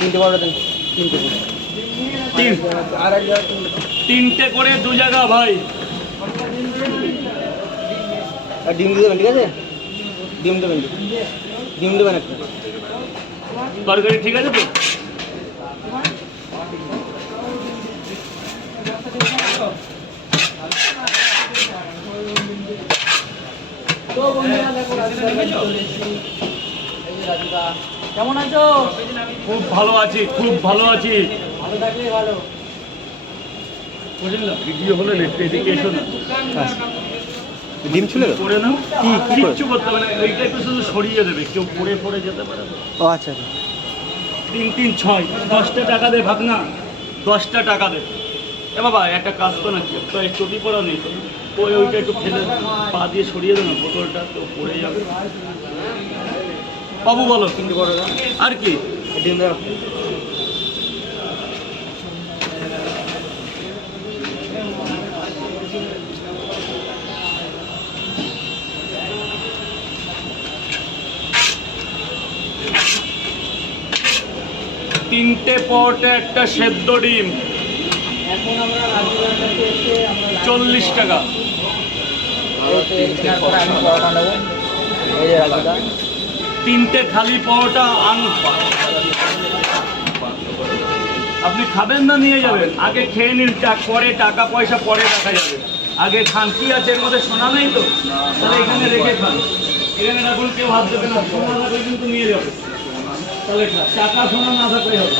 তিনটে বড় দেন তিনটে করে তিন। তিনটে করে দু জায়গা ভাই। আর ডিম দিয়ে দেবেন ঠিক আছে? ডিম দেবেন। ডিম দেবেন একটা। তরকারি ঠিক আছে তো? তো বন্ধুরা দেখো রাজুদা কেমন আছো? খুব ভালো আছি খুব ভালো আছি। ভালো থাকলে ভালো। ভিডিও হলে একটু এদিকে এসো না ডিম ছিল? করে নাও। কি কি কিচ্ছু করতে হবে না এইটা একটু শুধু সরিয়ে দেবে কেউ পড়ে পড়ে যেতে পারে। ও আচ্ছা। তিন তিন ছয় দশটা টাকা দে ভাবনা দশটা টাকা দে। এ বাবা একটা কাজ তো না তো এই চটি পড়া নেই তো ওই ওইটা একটু ফেলে পা দিয়ে সরিয়ে দেবে না বোতলটা তো পড়ে যাবে। বাবু বলো তিনটে বড় আর কি? তিনটে পটে একটা সেদ্ধ ডিম। এখন আমরা রাজুদার কাছে এসে আমরা চল্লিশ টাকা এখানে পরে আমি পরোটা নেব এই যে রাজুদা তিনটে খালি পরোটা আন আপনি খাবেন না নিয়ে যাবেন। আগে খেয়ে নিন পরে টাকা পয়সা পরে দেখা যাবে। আগে খান কি আছে এর মধ্যে সোনা নেই তো? তাহলে এখানে রেখে খান। এখানে রাখুন কেউ হাত দেবে না। সোনা থাকলে কিন্তু নিয়ে যাবে। তাহলে টাকা সোনা না থাকলে হবে।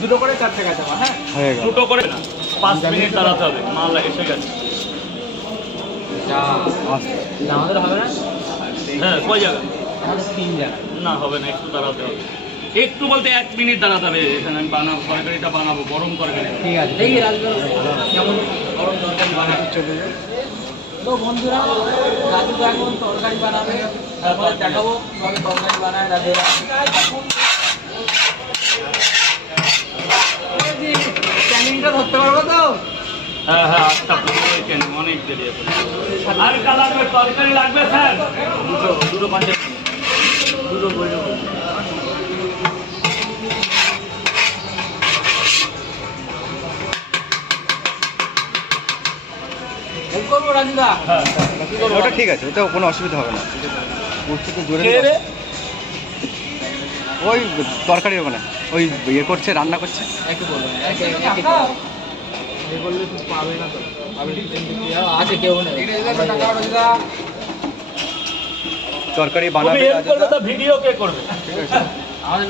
দুটো করে চার টাকা দেওয়া হ্যাঁ? দুটো করে না। পাঁচ মিনিট দাঁড়াতে হবে। মাল এসে গেছে। না আমাদের হবে না? হ্যাঁ কয় জায়গা তিন জায়গা। না হবে না একটু দাঁড়াতে হবে। একটু বলতে এক মিনিট দাঁড়াতে হবে। এখানে আমি বানাবো তরকারিটা বানাবো গরম তরকারি। ঠিক আছে। দেখি কেমন গরম তরকারি বানাবে চলে তো বন্ধুরা রাজুদা এখন তরকারি বানাবে। তারপরে দেখাবো তরকারি বানায় রাজুদা ক্যানিংটা ধরতে পারব তো? হ্যাঁ হ্যাঁ আটটা কেন অনেক দেরি আছে আর কা লাগবে তরকারি লাগবে স্যার? দুটো দুটো পাঁচে দুটো বই দেবো। হেল্প করব রাজুদা। হ্যাঁ ওটা ঠিক আছে ওটা কোনো অসুবিধা হবে না। ওর থেকে জোরে ওই তরকারি হবে না। ওই ইয়ে করছে রান্না করছে। একটু বলো বললে তুই পাবে না তো। পাবে আছে কেউ নেই। তরকারি বানাবে ভিডিও কে করবে? ঠিক আছে।